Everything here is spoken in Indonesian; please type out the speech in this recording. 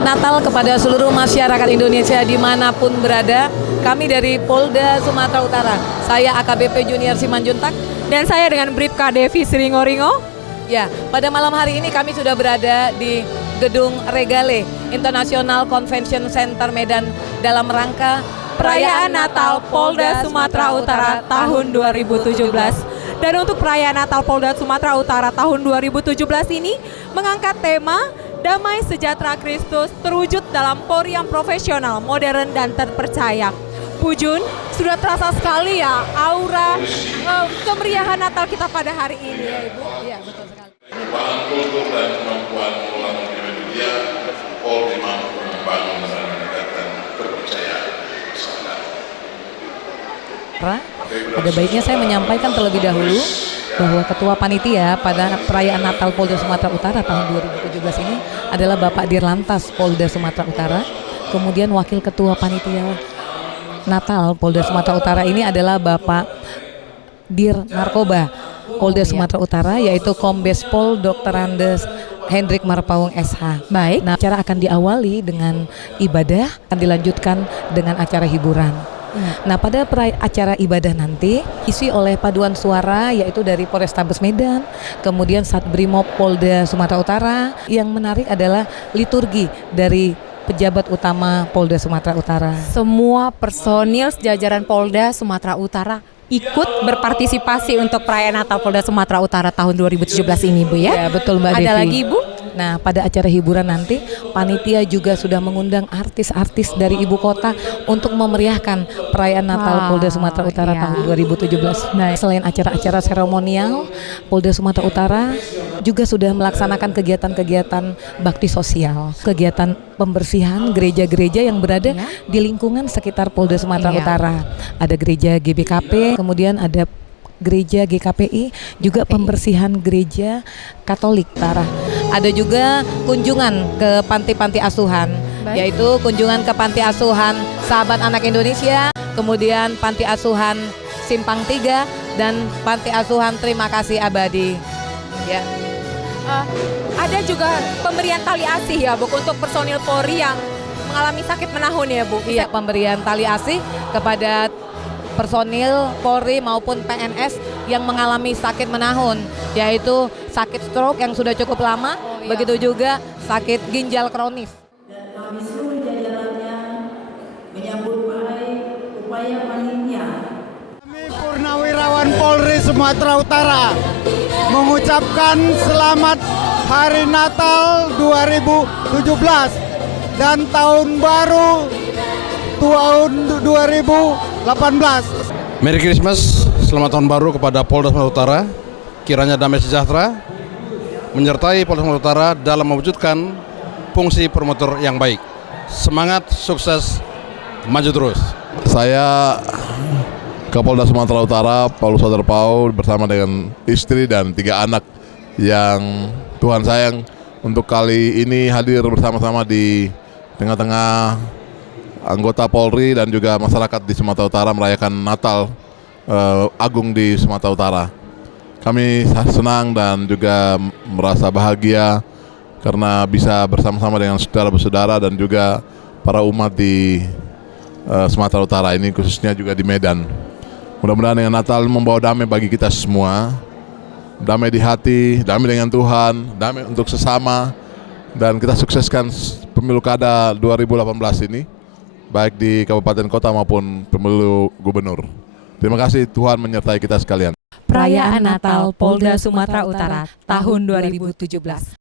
Selamat Natal kepada seluruh masyarakat Indonesia dimanapun berada. Kami dari Polda Sumatera Utara. Saya AKBP Junior Simanjuntak. Dan saya dengan Bribka Devi Sringoringo. Ya, pada malam hari ini kami sudah berada di Gedung Regale International Convention Center Medan dalam rangka Perayaan Natal Polda Sumatera Utara tahun 2017. Dan untuk perayaan Natal Polda Sumatera Utara tahun 2017 ini mengangkat tema Damai Sejahtera Kristus terwujud dalam Polri yang profesional, modern dan terpercaya. Bu Jun, sudah terasa sekali ya aura kemeriahan Natal kita pada hari ini ya Ibu. Iya, betul sekali. Perubahan kultur dan kemampuan mengelola multimedia, Polri mampu membangun dan meningkatkan kepercayaan masyarakat. Pada baiknya saya menyampaikan terlebih dahulu bahwa Ketua Panitia pada perayaan Natal Polda Sumatera Utara tahun 2017 ini adalah Bapak Dirlantas Polda Sumatera Utara. Kemudian Wakil Ketua Panitia Natal Polda Sumatera Utara ini adalah Bapak Dir Narkoba Polda Sumatera Utara, yaitu Kombes Pol Dr. Andes Hendrik Marpaung SH. Baik. Nah, acara akan diawali dengan ibadah, akan dilanjutkan dengan acara hiburan. Nah, pada acara ibadah nanti isi oleh paduan suara yaitu dari Polrestabes Medan, kemudian Satbrimob Polda Sumatera Utara. Yang menarik adalah liturgi dari pejabat utama Polda Sumatera Utara. Semua personil jajaran Polda Sumatera Utara ikut berpartisipasi untuk perayaan Natal Polda Sumatera Utara tahun 2017 ini, Bu ya? Ya, betul Mbak Devi. Ada lagi, Bu? Nah, pada acara hiburan nanti, panitia juga sudah mengundang artis-artis dari ibu kota untuk memeriahkan perayaan Natal Polda Sumatera Utara tahun 2017. Nah, selain acara-acara seremonial, Polda Sumatera Utara juga sudah melaksanakan kegiatan-kegiatan bakti sosial, kegiatan pembersihan gereja-gereja yang berada di lingkungan sekitar Polda Sumatera Utara. Ada gereja GBKP, kemudian ada gereja GKPI, juga pembersihan gereja Katolik Utara. Ada juga kunjungan ke panti-panti asuhan, yaitu kunjungan ke panti asuhan Sahabat Anak Indonesia, kemudian panti asuhan Simpang 3 dan panti asuhan Terima Kasih Abadi. Ya. Ada juga pemberian tali asih ya, Bu, untuk personil Polri yang mengalami sakit menahun ya, Bu. Iya, pemberian tali asih kepada personil Polri maupun PNS yang mengalami sakit menahun, yaitu sakit stroke yang sudah cukup lama, begitu juga sakit ginjal kronis. Dan kami seluruh jajarannya menyambut baik upaya panitia. Kami Purnawirawan Polri Sumatera Utara mengucapkan selamat Hari Natal 2017 dan Tahun Baru tahun 2018. Merry Christmas, selamat tahun baru kepada Polda Sumatera Utara. Kiranya damai sejahtera menyertai Polda Sumatera Utara dalam mewujudkan fungsi promotor yang baik. Semangat, sukses, maju terus. Saya Kapolda Sumatera Utara, Paulus Waterpau, bersama dengan istri dan 3 anak yang Tuhan sayang, untuk kali ini hadir bersama-sama di tengah-tengah anggota Polri dan juga masyarakat di Sumatera Utara merayakan Natal Agung di Sumatera Utara. Kami senang dan juga merasa bahagia karena bisa bersama-sama dengan saudara-saudara dan juga para umat di Sumatera Utara ini, khususnya juga di Medan. Mudah-mudahan dengan Natal membawa damai bagi kita semua, damai di hati, damai dengan Tuhan, damai untuk sesama, dan kita sukseskan pemilu kada 2018 ini, baik di kabupaten kota maupun pemilu gubernur. Terima kasih, Tuhan menyertai kita sekalian. Perayaan Natal Polda Sumatera Utara tahun 2017.